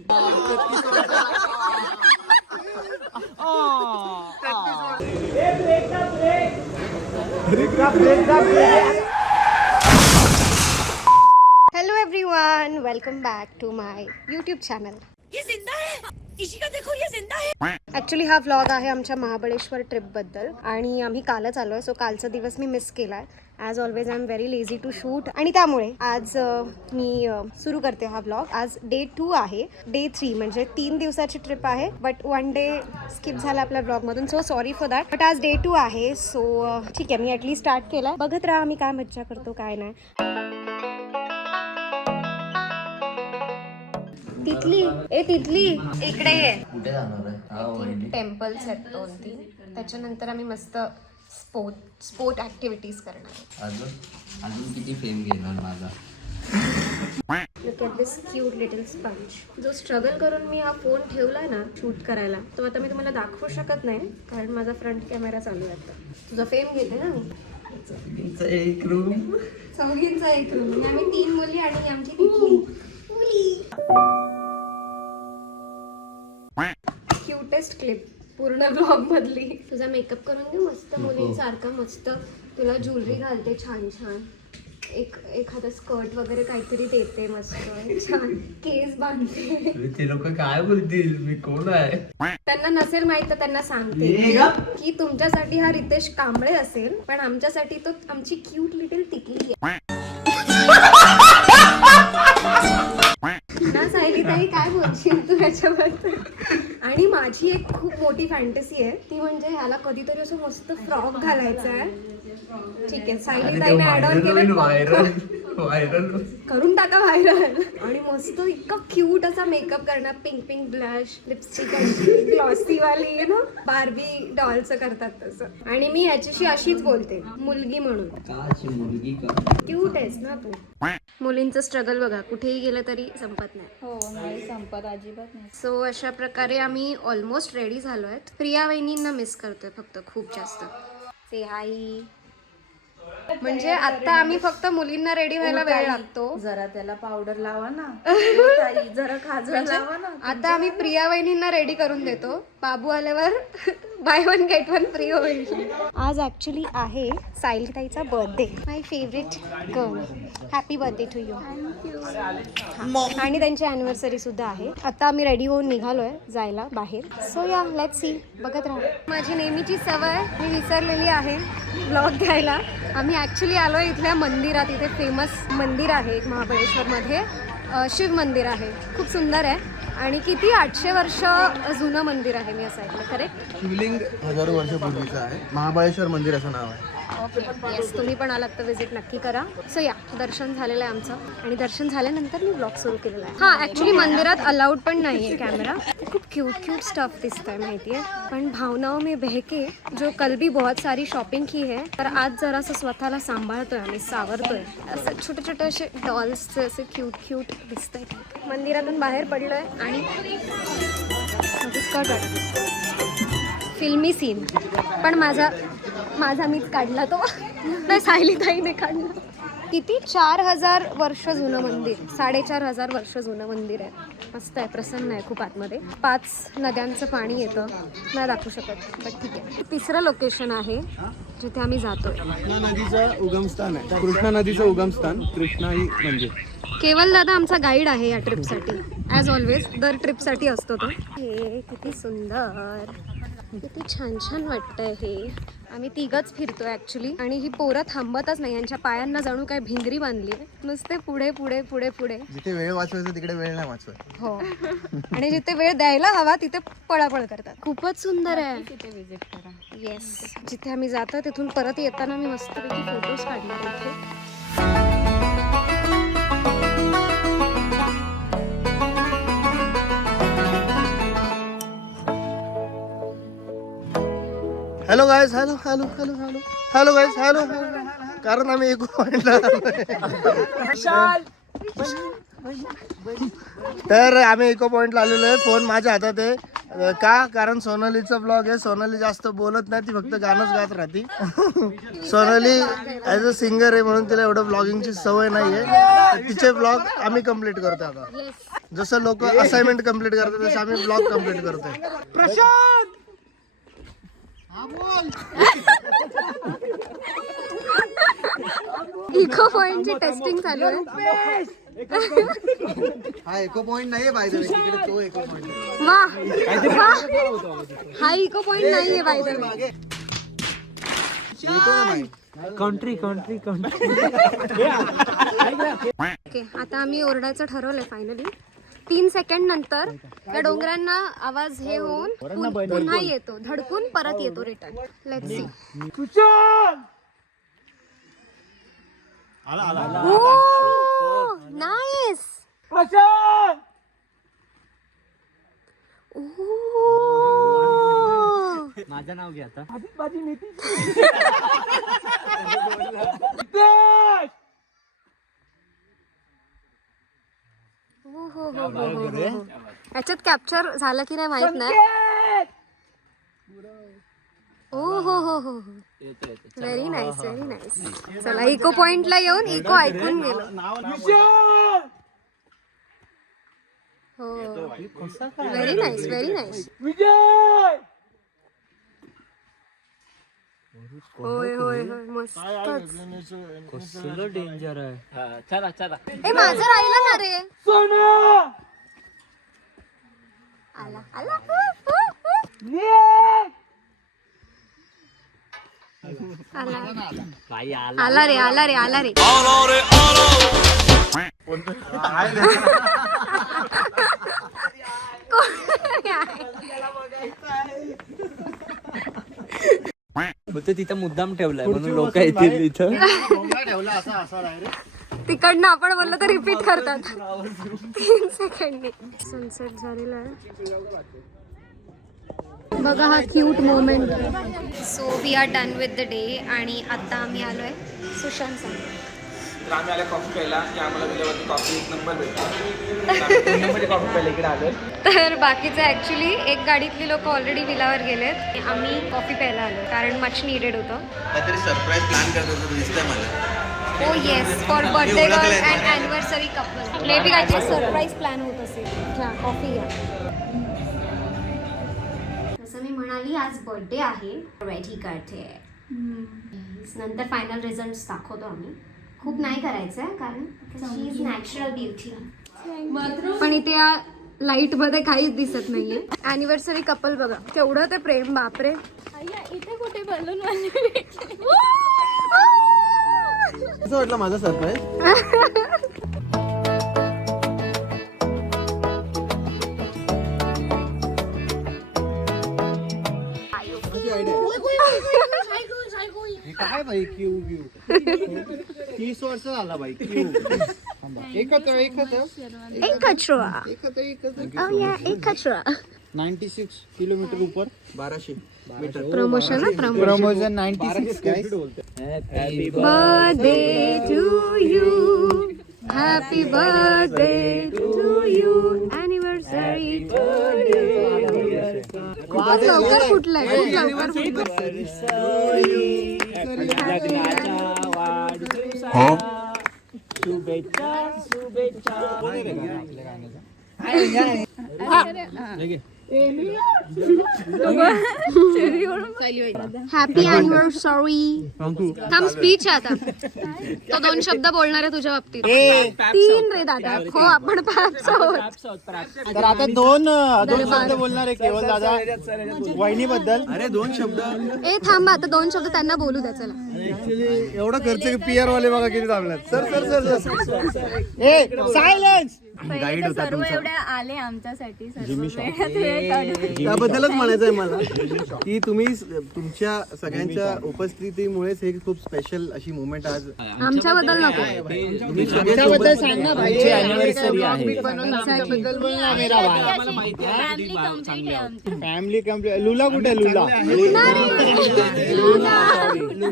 Hello everyone, welcome back to my YouTube channel. ये जिंदा है, इसी का देखो, ये जिंदा है. ॲक्च्युली हा व्लॉग आहे आमच्या महाबळेश्वर ट्रिपबद्दल आणि आम्ही कालच आलो आहे. सो कालचा दिवस मी मिस केला आहे. As always I am very lazy to shoot आणि त्यामुळे आज मी सुरू करते हा व्लॉग. आज डे 2 आहे. डे 3 म्हणजे 3 दिवसाची ट्रिप आहे. बट 1 डे स्किप झाला आपल्या व्लॉगमधून. So sorry for that. But आज डे 2 आहे. सो ठीक आहे, मी ॲटलीस्ट स्टार्ट केला आहे. बघत राहा आम्ही काय मज्जा करतो काय नाही. तिथली तिथली इकडे ये. कुठे जाणार आहे? टेम्पल्स आहेत 2-3. त्याच्यानंतर आम्ही मस्त स्पोर्ट ऍक्टिव्हिटीज करणार. अजून किती फेम घेणार माझा? Look at this cute little sponge. जो स्ट्रगल करून मी हा फोन ठेवलाय ना शूट करायला, तो आता मी तुम्हाला दाखवू शकत नाही कारण माझा फ्रंट कॅमेरा चालू आहे. आता तुझा फेम घेते ना मी. एक रूम, चौघींचा एक रूम. आम्ही 3 मुली आणि आमची तिथली मुली. क्यूटेस्ट क्लिप पूर्ण ब्लॉग मधली. तुझा मेकअप करून दे मस्त मुलींसारखा. मस्त तुला ज्वेलरी घालते छान छान. एखादा स्कर्ट वगैरे काहीतरी देते मस्त छान. केस बांधते. ते लोक काय बोलतील? मी कोण आहे? त्यांना नसेल माहित तर त्यांना सांगते की तुमच्यासाठी हा रितेश कांबळे असेल पण आमच्यासाठी तो आमची क्यूट लिटिल टिकली आहे ना. सायली ताई काय बोलशील तू याच्याबद्दल? आणि माझी एक खूप मोठी फॅन्टसी आहे ती म्हणजे ह्याला कधीतरी असं मस्त फ्रॉक घालायचा आहे. ठीक आहे, सायली ताईने ऍड ऑन केलं. व्हायरल करून टाका व्हायरल. आणि मस्त इतका क्यूट असा मेकअप करणार. Pink pink blush, lipstick glossy वाली यु नो बार्बी डॉलचं करतात तसं. आणि मी ह्याच्याशी अशीच बोलते मुलगी म्हणून. मुलगी का? क्यूट आहेस ना तू. मुलींचं स्ट्रगल बघा कुठेही गेलं तरी संपत नाही. हो, नाही संपत, अजिबात नाही. सो अशा प्रकारे आम्ही ऑलमोस्ट रेडी झालो आहेत. प्रिया वहिनींना मिस करतोय फक्त खूप जास्त. ते हाई म्हणजे आता आम्ही फक्त मुलींना रेडी व्हायला वेळ लागतो. जरा त्याला पावडर लावा ना. जरा खाजळ लावा ना. आता आम्ही प्रिया वहिनींना रेडी करून देतो. बाबू आल्यावर बाय 1 गेट 1 फ्री होईल. आज ऍक्च्युली आहे सायली ताईचा birthday. My favourite girl. Happy birthday to you. आणि त्यांची अॅनिव्हर्सरी सुद्धा आहे. आता आम्ही रेडी होऊन निघालोय जायला बाहेर. सो या लेट्स सी. बघत राहा. माझी नेहमीची सवय मी विसरलेली आहे ब्लॉग घ्यायला. आम्ही ॲक्च्युली आलो आहे इथल्या मंदिरात. इथे फेमस मंदिर आहे एक महाबळेश्वरमध्ये. शिव मंदिर आहे. खूप सुंदर आहे आणि किती 800 वर्ष जुनं मंदिर आहे मी असं ऐकलं. करेक्ट? शिवलिंग हजारो वर्षापूर्वीचं आहे. महाबळेश्वर मंदिर असं नाव आहे. येस, तुम्ही पण आलात तर विजिट नक्की करा. सो या, दर्शन झालेलं आहे आमचं आणि दर्शन झाल्यानंतर मी ब्लॉग सुरू केलेला आहे. हां, ॲक्च्युली मंदिरात अलाउड पण नाही आहे कॅमेरा. खूप क्यूट स्टफ दिसत आहे माहिती आहे. पण भावनाओं में बहके जो कल भी बहुत सारी शॉपिंग की है तर आज जरा असं स्वतःला सांभाळतोय आम्ही, सावरतोय. असं छोटे छोटे असे डॉल्सचे असे क्यूट दिसत आहेत. मंदिरातून बाहेर पडलोय आणि स्कर्ट वाटत फिल्मी सीन. पण माझा मीच काढला तो. नाही, सायली ताईने काढला. किती 4000 वर्ष जुनं मंदिर. 4500 वर्ष जुनं मंदिर आहे. मस्त आहे, प्रसन्न आहे खूप आतमध्ये. 5 नद्यांचं पाणी येतं. नाही दाखवू शकत बट ठीक आहे. 3रं लोकेशन आहे जिथे आम्ही जातोय. कृष्णा नदीचं उगमस्थान आहे. कृष्णा नदीचं उगमस्थान कृष्णाई मंदिर. केवल दादा आमचा गाईड आहे या ट्रिपसाठी. ॲज ऑलवेज दर ट्रिपसाठी असतो तो. हे किती सुंदर, किती छान छान वाटतंय हे. आम्ही 3घच फिरतोय ॲक्च्युली. आणि ही पोरं थांबतच नाही. यांच्या पायांना जणू काय भिंगरी बांधली आहे. नुसते पुढे पुढे पुढे पुढे. जिथे वेळ वाचवायचा तिकडे वेळ नाही वाचवत. हो, आणि जिथे वेळ द्यायला हवा तिथे पळापळ करतात. खूपच सुंदर आहे. तिथे विजिट करा. येस, जिथे आम्ही जातो तिथून परत येताना मी मस्तपैकी फोटोज काढणार इथे. Hello guys, hello guys, hello. कारण आम्ही इको पॉइंटला तर आम्ही इको पॉइंटला आलेलो आहे. फोन माझ्या हातात आहे का? कारण सोनालीचा ब्लॉग आहे. सोनाली जास्त बोलत नाही, ती फक्त गाणंच गात राहते. सोनाली ऍज अ सिंगर आहे म्हणून तिला एवढं ब्लॉगिंगची सवय नाहीये. तर तिचे ब्लॉग आम्ही कम्प्लीट करतो आता. जसं लोक असाइनमेंट कम्प्लीट करतात तसं आम्ही ब्लॉग कम्प्लीट करतोय. प्रशांत इको पॉइंटची टेस्टिंग चालू आहे. हा इको पॉइंट नाहीये बाय द वे, तिकडे तो इको पॉइंट. वा हा इको पॉइंट नाहीये by the way. Country country country. Okay, आता आम्ही ओरडायचं ठरवलंय फायनली. 3 सेकंड नंतर त्या डोंगरांना आवाज हे होऊन पुन्हा येतो, धडकून परत येतो रिटर्न. Let's see. नाईस. माझं नाव घ्या आता. याच्यात कॅप्चर झालं की नाही माहित नाही. ओ हो हो हो, व्हेरी नाईस व्हेरी नाईस. चला इको पॉइंटला येऊन इको ऐकून गेलो. हो व्हेरी नाईस व्हेरी नाईस. होय होय होय मस्तच. कसलं डेंजर आहे. चला चला. ए माझं राहिलं ना रे. आला आला. आला रे आला रे आला रे. बोलतो तिथं मुद्दाम ठेवलाय म्हणून लोक येतील इथं. तिकडनं आपण बोललो तर रिपीट करतात. 3 सेकंडनी सनसेट झालेला आहे. बघा हा cute moment. So we are done with the day आणि आता आम्ही आलोय सुशांत सांग. तर आम्ही आले कॉफी प्यायला की आम्हाला विल्यावरती कॉफी 1 नंबर भेटला. कॉफी प्यायला इकडे आलो. तर बाकीचे ॲक्च्युली एक गाडीतली लोक ऑलरेडी विलावर गेलेत. आम्ही कॉफी प्यायला आलो कारण मच निडेड होतं. काहीतरी सरप्राईज प्लॅन करत होतो दिसतंय मला. Oh yes, for birthday girl and anniversary couple. May be काहीतरी सरप्राईज प्लॅन होत असेल. घ्या कॉफी घ्या. जसं मी म्हणाली आज बर्थडे आहे, रेडी करते. नंतर फायनल रिझल्ट दाखवतो आम्ही. खूप नाही करायचं आहे कारण शी इज नॅचरल ब्युटी. पण इथे या लाईट मध्ये काहीच दिसत नाहीये. ॲनिव्हर्सरी कपल बघा केवढं ते प्रेम. बापरे इथे कुठे बलून कसं वाटलं माझा सरप्राईज? काय बाई क्यू 30 वर्ष झाला बाई क्यू. एकत्र एकत्र एक कचरा. 96 किलोमीटर ऊपर 1200 metre. Promotion promotion 96 guys. Birthday to you, happy birthday to you, anniversary to you. खूपच लवकर फुटलंय, खूप लवकर फुटलंय. शुभेच्छा शुभेच्छा. Happy anniversary. थांब स्पीच आता. तो 2 शब्द बोलणार आहे तुझ्या बाबतीत. 3 रे दादा. हो आपण 5 आहोत. तर आता दोन शब्द बोलणार आहे केवळ दादा वहिनीबद्दल. अरे 2 शब्द. ए थांब आता 2 शब्द त्यांना बोलू द्या. चला ऍक्च्युली एवढा खर्च पीआर वाले बघा किती थांबल्यात. सर सर सर ए सायलेन्स. गाईड होता तुमचा. आले आमच्यासाठी त्याबद्दलच म्हणायचं आहे मला की तुम्ही तुमच्या सगळ्यांच्या उपस्थितीमुळेच हे खूप स्पेशल अशी मोमेंट आज आमच्याबद्दल नको. आमच्याबद्दल सांग ना भाई. अॅनिव्हर्सरी आहे. Family complete. लुला कुठे? लुला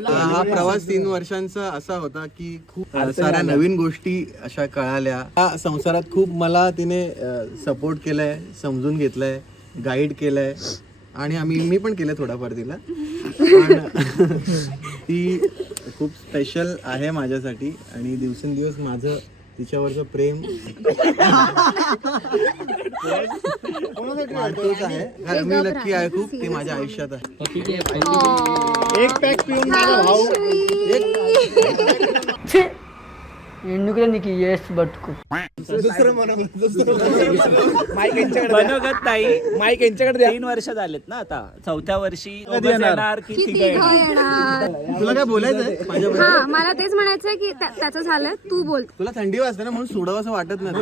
हा प्रवास 3 वर्षांचा असा होता की खूप साऱ्या नवीन गोष्टी अशा कळाल्या. या संसारात खूप मला तिने सपोर्ट केलाय, समजून घेतलाय. गाईड केलंय आणि मी पण केलं थोडाफार तिला. पण ती खूप स्पेशल आहे माझ्यासाठी आणि दिवसेंदिवस माझं तिच्यावरचं प्रेम वाढतोच आहे. कारण मी नक्की आहे खूप, ती माझ्या आयुष्यात आहे. एक पॅक पिऊन माझा भाऊ दुसरं बनवत ताई माईक यांच्याकडे 3 वर्ष झालेत ना आता. 4थ्या वर्षी येणार की किती तिघं येणार? येणार? तुला काय बोलायचंय माझ्या हा मला तेच म्हणायचंय की त्याचं झालं तू बोल. तुला थंडी वाजते ना म्हणून सोडावं असं वाटत नाही.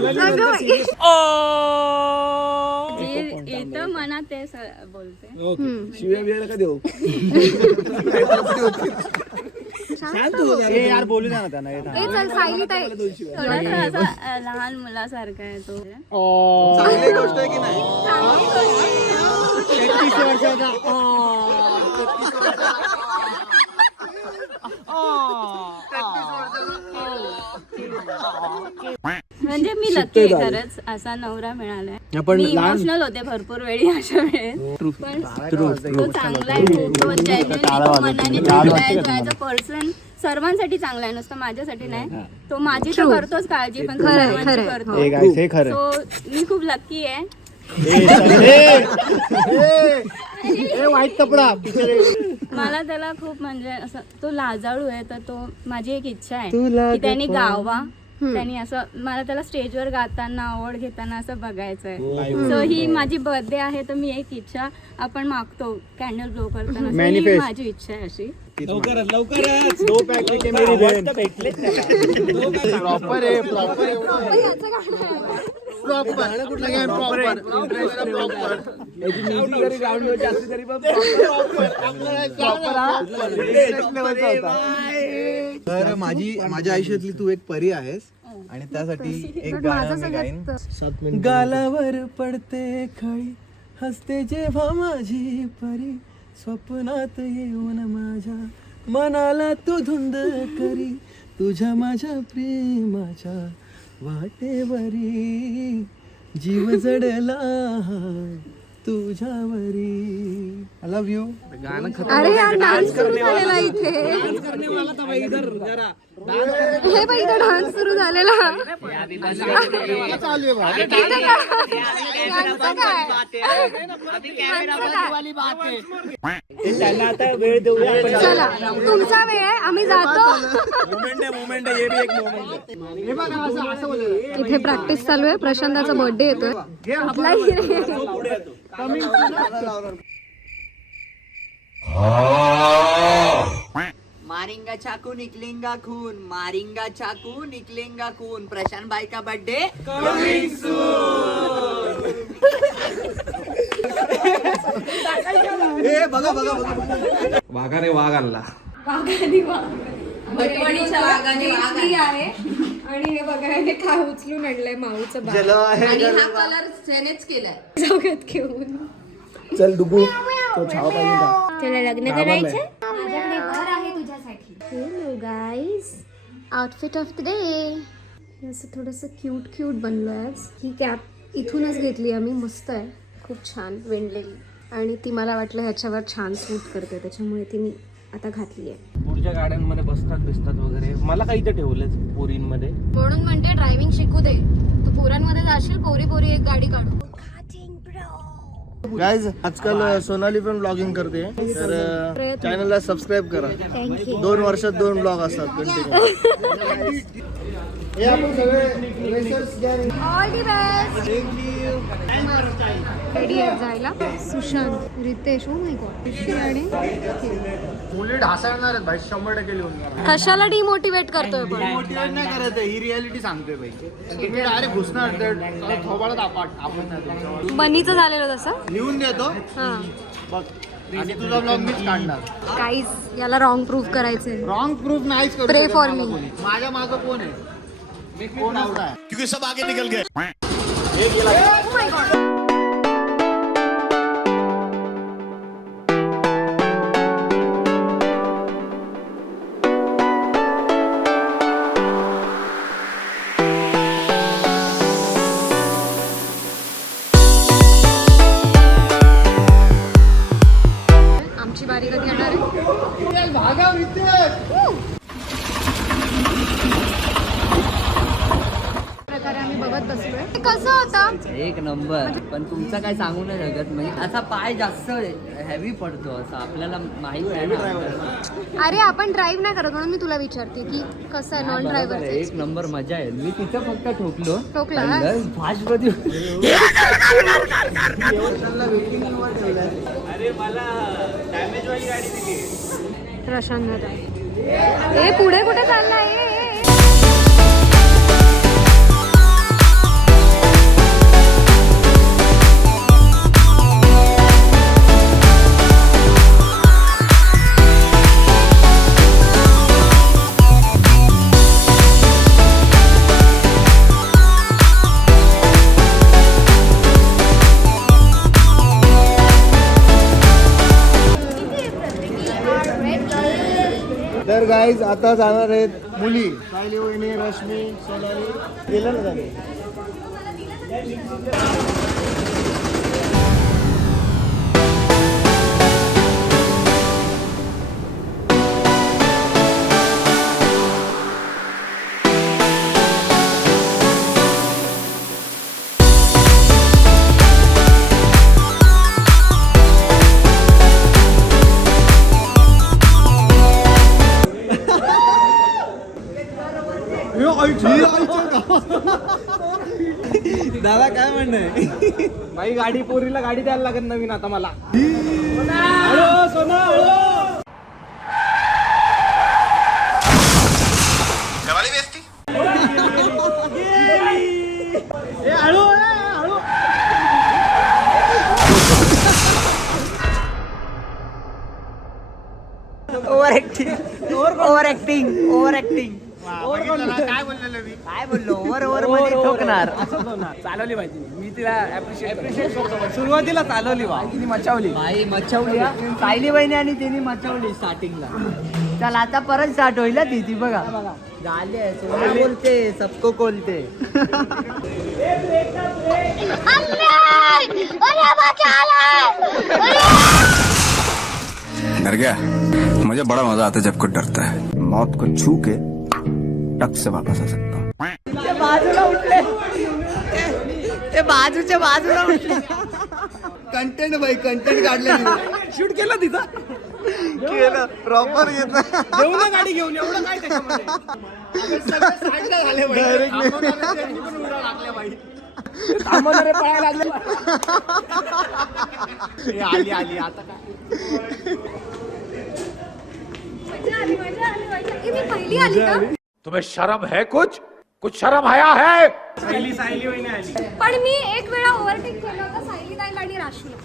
येतं मनात ते बोलते. शिव्या बिव्या का देऊ? यार बोलू द्या ना त्यांना. ए चल सायली ताई थोडासा असा लहान मुलासारखा आहे तो. चांगली गोष्ट आहे की नाही? 33 वर्षाचा. म्हणजे मी लकी आहे खरंच असा नवरा मिळालाय. मी इमोशनल होते भरपूर वेळी अशा वेळेस. पण तो चांगला आहे खूप. तो genuinely मनाने चांगला आहे. तो ॲज अ पर्सन सर्वांसाठी चांगला आहे, नुसतं माझ्यासाठी नाही. तो माझी तर करतोच काळजी, पण तो सर्वांची करतो. सो मी खूप लकी आहे. वाईट कपडा. मला त्याला खूप म्हणजे असं तो लाजाळू आहे, तर तो माझी एक इच्छा आहे की त्यांनी गावा. त्यांनी असं मला त्याला स्टेजवर गाताना आवड घेताना असं बघायचं आहे. सो ही माझी बर्थडे आहे, तर मी एक इच्छा आपण मागतो कॅन्डल ब्लो करताना. So ही माझी इच्छा आहे अशी. लवकरच भेटले प्रॉपर आहे प्रॉपर तर माझ्या आयुष्यातली तू एक परी आहेस आणि त्यासाठी एक गाणं मी गाईन. गालावर पडते खळी हसते जेव्हा माझी परी, स्वप्नात येऊन माझ्या मनाला तू धुंद करी, तुझ्या माझ्या प्रेमाच्या वाटेवरी जीव जडला तुझ्यावरी. I love you. अरे यार डान्स सुरू झालेला इथे. हे बाई इथे डान्स सुरू झालेला. त्यांना आता वेळ देऊया. चला तुमचा वेळ आहे, आम्ही जातो. मोमेंट हे बी एक मोमेंट. इथे प्रॅक्टिस चालू आहे. प्रशांताचा बर्थडे येतोय. आपला मारिंगा चाकू निकलेंगा खून, मारिंगा चाकू निकलेंगा खून. प्रशांत भाई का बर्थडे वाघाने वाघ आणला. आहे आणि हे बघायला काय उचलून आणलंय माऊचं बाळ. आणि हा कलर त्यानेच केलाय. जाऊयात घेऊन. चल डुगू तो छावा पाहिजे का? तुला लग्न करायचं? माझ्याकडे वर आहे तुझ्यासाठी. Hello guys, outfit of the day. असं थोडंसं क्यूट बनलो आज. ही कॅप इथूनच घेतली आम्ही. मस्त आहे, खूप छान विणलेली. आणि ती मला वाटलं ह्याच्यावर छान सूट करते, त्याच्यामुळे ती मी आता घातली आहे. पुढच्या गाड्यांमध्ये बसतात वगैरे. मला काही इथे ठेवलंच पोरींमध्ये. म्हणून म्हणते ड्रायव्हिंग शिकू दे. तू पोरांमध्ये जाशील, पोरी एक गाडी काढू. गाईज आजकाल सोनाली पण ब्लॉगिंग करते, तर चॅनलला सबस्क्राईब करा. 2 वर्षात 2 ब्लॉग असतात कंटिन्यू. हे आपण सगळे रेसर्स गँग. All the best. रेडी आहे जायला. Sushant, Ritesh, oh my God. आणि मुली ढासळणार आहेत भाई, 100% लिहून करा. कशाला डिमोटिवेट करतोय पण? मोटिवेट नाही करायचं, ही रियालिटी सांगतोय भाई. तुम्ही डायरेक्ट घुसणार थोबाडात आपण बनीचं झालेलं तसं लिहून देतो बघ, आणि तुझा ब्लॉग मीच काढणार. काहीच याला रॉंग प्रूफ करायचंय. रॉंग प्रूफ नाहीच करू Pray शकत for मला me. कोणी. माझ्या मागं कोण आहे? मी कोण आवडा आहे? क्योंकि सब आगे निकल गए. Oh my God. वारी कधी येणार प्रकारे आम्ही बघत बसलोय. कसं होतं? एक नंबर. पण तुमचं काय सांगू नाही शकत, म्हणजे असा पाय जास्त हेवी पडतो असं आपल्याला माहित आहे ना. अरे आपण ड्राईव्ह नाही करत म्हणून मी तुला विचारते की कसं आहे नॉन ड्रायव्हर. एक नंबर मजा आहे. मी तिथं फक्त ठोकलो. ठोकला? फास्ट मध्ये. प्रशांत हे पुढे कुठे चाललाय? तर गाईज आता जाणार आहेत मुली. सायली वहिनी, रश्मी, सोनाली गेलं ना जाणे. दादा काय म्हणणं आहे? बाई गाडी पोरीला गाडी द्यायला लागत नवीन आता मला. Over acting. काय बोललो? ओव्हर मध्ये ठोकणार. चालवली पाहिजे. मी तिला ऍप्रिशिएट करतो. सुरुवातीला चालवली बा, तिने मचावली. बाई मचावली. सायली बहिणी आणि तिने मचावली स्टार्टिंगला. चल आता परत स्टार्ट होईल ती बघा. झाले सोना बोलते सबको बोलते. डर गया. मुझे बड़ा मजा आता है जब कुछ डरता है. मौत को छू के टक से वापस आ सकता हूँ. बाजूला उठले. ते बाजूच्या बाजूला उठले. कंटेंट भाई, कंटेंट काढलं. शूट केलं तिथं. केलं प्रॉपर घेतलं. घेऊन ना गाडी घेऊन. एवढं काय त्याच्यामध्ये. साईडला झाले बाई. त्यांनी पण उड्या टाकल्या बाई. थांबवणारे पळायला लागले. आली आता काय. मी पहिली आली का? तुम्हें शर्म है? कुछ शर्म आया है? सायली वहिनी आली. पण मी एक वेळा ओव्हरटेक केलं होतं सायली ताईला आणि राशमीला.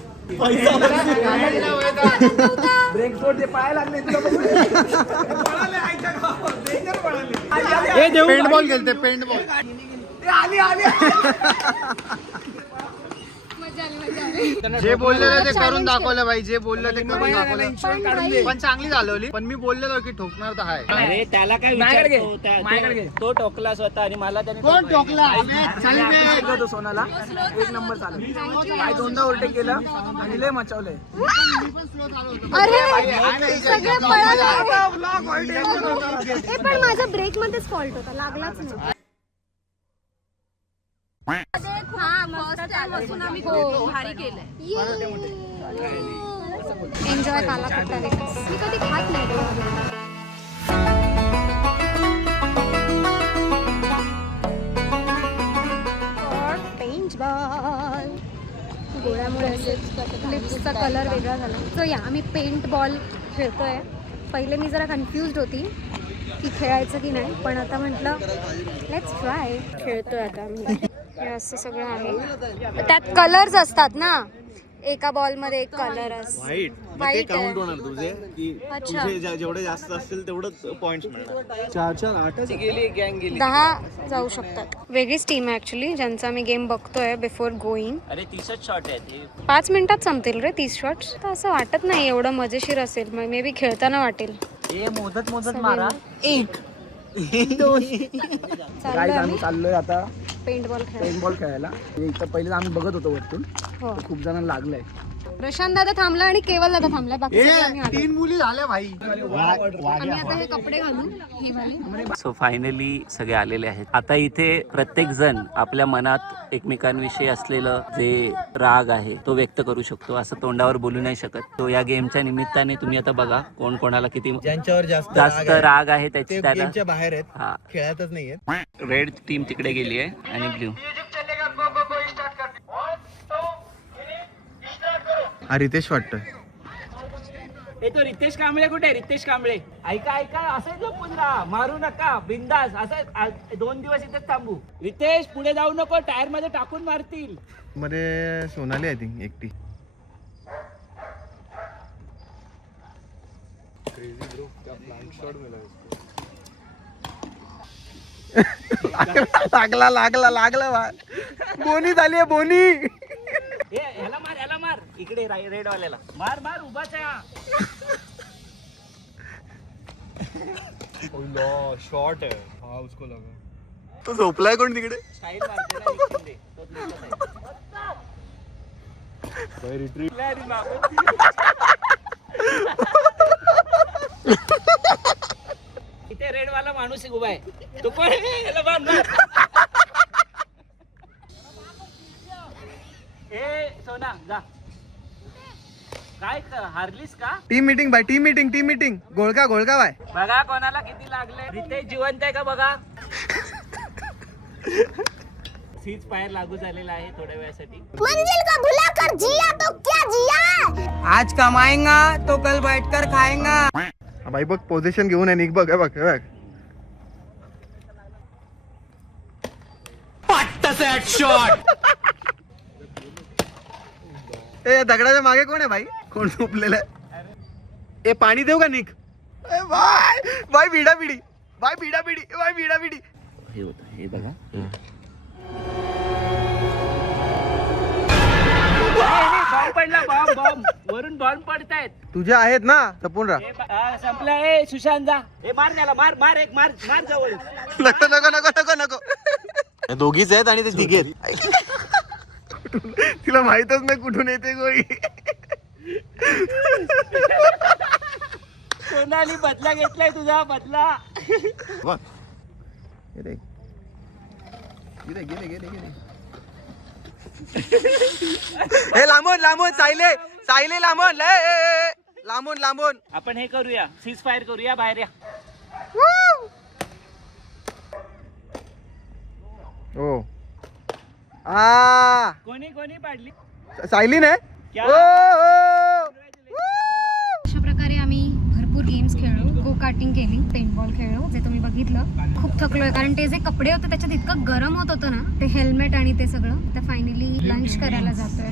ब्रेक सोड ते पळायला लागले. पळाले आईच्या गावात. डेंजर पळाले. पेंटबॉल खेळते पेंटबॉल. जे बोललेलं ते करून दाखवलं भाई. जे बोललं ते करून दाखवलं. पण चांगली चालवली. पण मी बोललेलो की ठोकणार तर आहे. अरे त्याला काय माझ्याकडे तो टोकला स्वतः आणि मला त्याने कोण ठोकला? तो सोनाला एक नंबर चालू. काय दोनदा ओव्हरटेक केलं आणि लय मचावलंय. अरे सगळे पळाले. पण माझा ब्रेक मध्येच फॉल्ट होता, लागलाच नाही. एन्जॉय काला कट्टा वेगळाच. मी कधी खात नाही. पेंटबॉल गोळ्यामुळे लिप्सचा कलर वेगळा झाला. सो या आम्ही पेंट बॉल खेळतोय. पहिले मी जरा कन्फ्युज्ड होती की खेळायचं की नाही, पण आता म्हटलं लेट्स ट्राय. खेळतोय आता आम्ही. हे असं सगळं आहे. त्यात कलर्स असतात ना. एका बॉल मध्ये एक कलर असतो. व्हाईट काउंट होणार तुझे की अच्छा. तुझे जेवढे जास्त असतील तेवढंच पॉइंट्स मिळणार. 4 8 गेली गँग गेली. 10 जाऊ शकतात. वेगळीच टीम आहे ऍक्च्युली ज्यांचा आम्ही गेम बघतोय बिफोर गोईंग. अरे 30 शॉट आहेत. 5 मिनिटात संपतील रे 30 शॉट्स. तर असं वाटत नाही एवढं मजेशीर असेल. मे बी खेळताना वाटेल. हे मोदत मारा. एक 2 गाईज आम्ही चाललोय आता पेंट बॉल खेळ. पेंटबॉल खेळायला. इथं पहिले आम्ही बघत होतो वरतून. हो खूप जणांना लागलंय. प्रशांत दादा थांबला आणि केवल दादा थांबला. बाकी सगळे आम्ही आलो. 3 मुली झाल्या भाई. आम्ही आता हे कपडे घालू हे वाले. सो फायनली सगळे आलेले आहेत. आता इथे प्रत्येक जण आपल्या मनात एकमेकांविषयी असलेलं जे राग आहे तो व्यक्त करू शकतो. असं तोंडावर बोलू नाही शकत. तो या गेमच्या निमित्ताने तुम्ही आता बघा कोण कोणाला किती ज्यांच्यावर जास्त राग आहे त्याची ते त्याला. गेमच्या बाहेर आहेत, हा, खेळातच नाहीयेत. रेड टीम तिकडे गेली आहे आणि ब्ल्यू. हा रितेश वाटतं. तो रितेश कांबळे कुठे? रितेश कांबळे ऐका असं झोपून राहा, मारू नका, बिंदास असं 2 दिवस इथेच थांबू. रितेश पुढे जाऊ नको, टायर मध्ये टाकून मारतील. मध्ये सोनाली आय थिंक एकटी. लागला बोनी झाली बोनी. ह्याला मार इकडे रेड वाल्याला मार उभाच आहे. शॉर्ट आहे हा उसको लगा. तो झोपलाय कोण तिकडे? स्टाईल मारते. इथे रेड वाला माणूस उभा आहे. तो पण याला मार. ए सोना जा. काय हारलीस का? टीम मीटिंग गोळका बाय. बघा कोणाला किती लागले. रितेश जिवंत आहे का बघा. सीज फायर लागू झालेला आहे थोड्या वेळासाठी. मंजिल का भुला कर जिया तो क्या जिया. आज कमाएंगा तो कल बैठकर खाएंगा. बाई बघ पोझिशन घेऊन आहे. निघ बघ. ए दगडाच्या मागे कोण आहे भाई? कोण झोपलेलं आहे? ए पाणी देऊ का निक? बाय भिडाभिडी. हे होतं हे बघा. बॉम्ब पडला. बॉम्ब वरून बॉम्ब पडतायत. तुझ्या आहेत ना जपून राहा. संपला. ए सुशांत जा. हे मार त्याला मार जवळ. नको दोघीच आहेत आणि ते तिघे आहेत. तिला माहितच नाही कुठून येते गोळी. सोनाली बदला घेतलाय तुझा बदला. हे लांबून सायले लांबून. आपण हे करूया, सीज फायर करूया. बाहेर या. हो कोणी पाडली? सायली नाही. अशा प्रकारे आम्ही भरपूर गेम्स खेळलो. गो कार्टिंग केली, पेंटबॉल खेळलो, जे तुम्ही बघितलं. खूप थकलोय कारण ते जे कपडे होते त्याच्यात इतकं गरम होतं ना, ते हेल्मेट आणि ते सगळं. तर फायनली लंच करायला जातोय.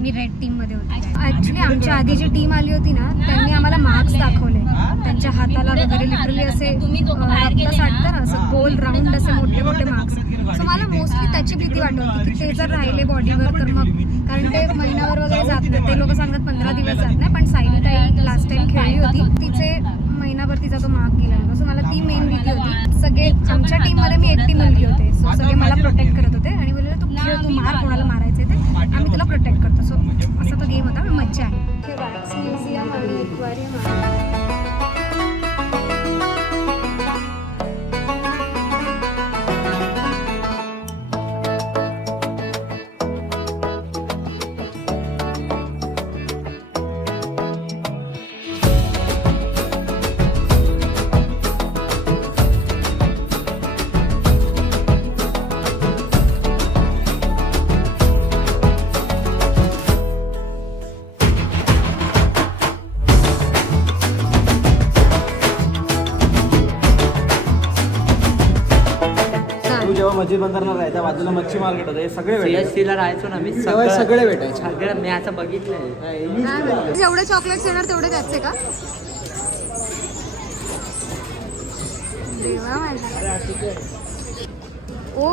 मी रेड टीम मध्ये होते. ऍक्च्युली आमच्या आधी जी टीम आली होती ना, त्यांनी आम्हाला मार्क्स दाखवले. त्यांच्या हाताला वगैरे लिटरली असे रक्त साठतं ना, असं गोल राऊंड असे मोठे मार्क्स. सो मला मोस्टली त्याची भीती वाटत होती की ते जर राहिले बॉडीवर तर मग, कारण ते महिन्यावर वगैरे जात नाही. ते लोक सांगतात 15 दिवस जात नाही, पण सायली ताई लास्ट टाइम खेळली होती, तिचे महिनाभर तिचा तो मार्क गेला होता. सो मला ती मेन भीती होती. सगळे आमच्या टीममध्ये मी एकटी मुलगी होते. सो सगळे मला प्रोटेक्ट करत होते आणि बोलले तू खेळ, तू मार, कोणाला मारायचे ते आम्ही तुला प्रोटेक्ट करतो. सो असा तो गेम होता. मज्जा आहे. हे वॅक्स म्युझियम आणि एक्वेरियम आहे. मच्छी बंदरला राहायच्या बाजूला मच्छी मार्केट होतं. हे सगळे सीला राहायचो ना मी. सगळे भेटायचे. सगळं मी आता बघितलंय. जेवढे चॉकलेट्स येणार तेवढे द्यायचे का? देवा माझा. ओ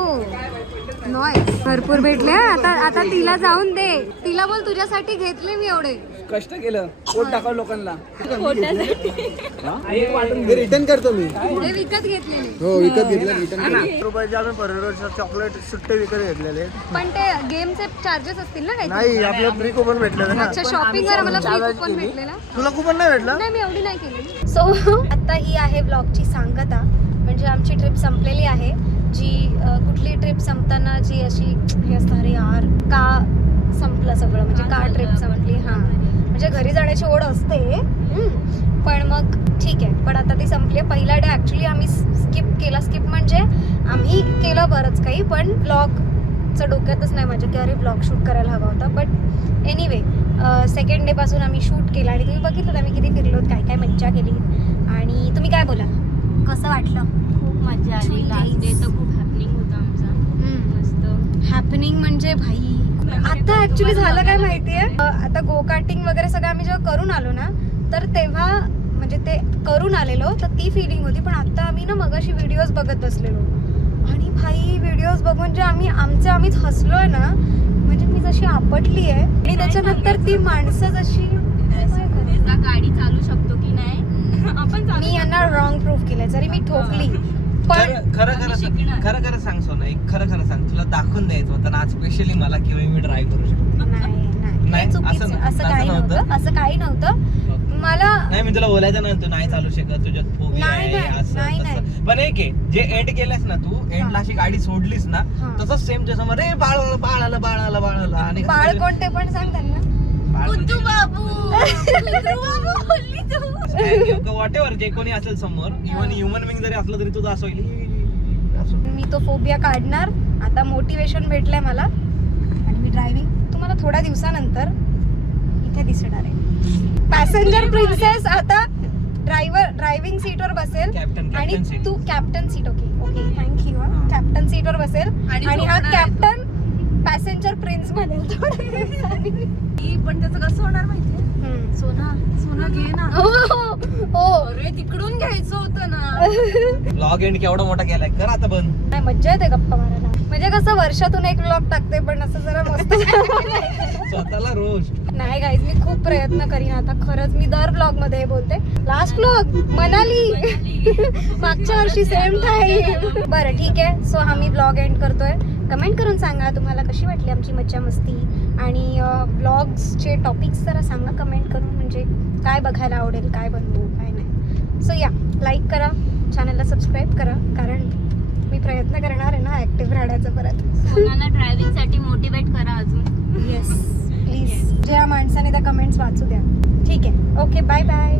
नॉईस भरपूर भेटले हा. आता तिला जाऊन दे. तिला बोल तुझ्यासाठी घेतले मी एवढे. कष्ट केलं पोट टाकाव लोकांना रिटर्न करतो मी. हे विकत घेतलेले. हो विकत घेतलं रिटर्न. रुपयाचे आम्ही फरेरोचे चॉकलेट सुट्टे विकत घेतलेले. पण ते गेमचे चार्जेस असतील ना काही? नाही आपलं फ्री कुपन भेटलेलं ना. अच्छा शॉपिंग वर आम्हाला फ्री कुपन भेटलेला. तुला कुपन नाही भेटलं? नाही मी एवढी नाही केली. सो आता ही आहे ब्लॉगची सांगता. म्हणजे आमची ट्रिप संपलेली आहे. जी कुठली ट्रिप संपताना जी अशी हे असतं अरे यार का संपलं सगळं म्हणजे का ट्रिप संपली. हां म्हणजे घरी जाण्याची ओढ असते पण मग ठीक आहे. पण आता ती संपली आहे. पहिला डे ॲक्च्युली आम्ही स्किप म्हणजे आम्ही केलं बरंच काही पण ब्लॉगचं डोक्यातच नाही माझ्या की अरे ब्लॉग शूट करायला हवा होता. बट एनिवे सेकंड डे पासून आम्ही शूट केलं आणि तुम्ही बघितलं आम्ही किती फिरलोत काय काय मज्जा केली. आणि तुम्ही काय बोला कसं वाटलं? खूप मजा आली. लास्ट डे तर खूप हॅपनिंग होता आमचा. मस्त हॅपनिंग म्हणजे भाई आता ऍक्च्युली झालं काय माहितीये आता गो कार्टिंग वगैरे सगळं आम्ही जेव्हा करून आलो ना तर तेव्हा म्हणजे ते करून आलेलो तर ती फिलिंग होती. पण आता आम्ही ना मगाशी व्हिडिओज बघत बसलेलो आणि भाई व्हिडिओज बघून जे आम्हीच हसलोय ना म्हणजे मी जशी आपटली आहे. आणि त्याच्यानंतर ती माणसं जशी गाडी चालू शकतो की नाही आपण मी यांना रॉंग प्रूफ केलंय जरी मी ठोकली पण खरं सांग सोना एक खरं सांग तुला दाखवून द्यायचं होतं ना आज स्पेशली मला किंवा मी ड्राईव्ह करू शकतो. नाही चुकीचं असं काही नव्हतं मला. नाही मी तुला बोलायचं ना तू नाही चालू शकत तुझ्यात फोबिया नाही, आहे असं नाही, तसं. पण एक आहे जे एंड केलंस ना तू एंडला अशी गाडी सोडलीस ना तसंच सेम तुझ्या समोर रे बाळाला आणि बाळ कोणते पण सांग त्यांना. वॉट एव्हर जे कोणी असेल समोर इव्हन ह्युमन बिंग जरी असलं तरी तुझं असं होईल. मी तो फोबिया काढणार. आता मोटिवेशन भेटलंय मला आणि मी ड्रायव्हिंग तुम्हाला थोड्या दिवसानंतर इथे दिसणार आहे. पॅसेंजर प्रिन्सेस आता ड्रायव्हिंग सीटवर बसेल आणि तू captain seat. Okay thank you. Captain सीटवर बसेल आणि हा कॅप्टन पॅसेंजर प्रिन्स बनेल. पण त्याचं कसं होणार माहितीये सोना घे ना. हो अरे तिकडून घ्यायचं होतं ना. ब्लॉग एंड केवढा मोठा केलाय कर आता बंद. नाही मज्जा येते गप्पा मारायला. म्हणजे कसं वर्षातून एक व्लॉग टाकते पण असं जरा मस्त स्वतःला रोज नाही गाईज मी खूप प्रयत्न करीन आता खरंच. मी दर ब्लॉग मध्ये बोलते. लास्ट ब्लॉग मनाली मागच्या वर्षी सेम टाईम. बरं ठीक आहे. सो आम्ही ब्लॉग एंड करतोय. कमेंट करून सांगा तुम्हाला कशी वाटली आमची मज्जा मस्ती आणि ब्लॉग्सचे टॉपिक्स जरा सांगा कमेंट करून म्हणजे काय बघायला आवडेल काय बनवू काय नाही. सो या लाईक करा चॅनलला सबस्क्राईब करा कारण मी प्रयत्न करणार आहे ना ऍक्टिव्ह राहण्याचा परत. सोनाला ड्रायव्हिंग साठी मोटिवेट करा अजून. Yes please. ज्या माणसाने त्या कमेंट्स वाचू द्या. ठीक आहे. Okay bye bye.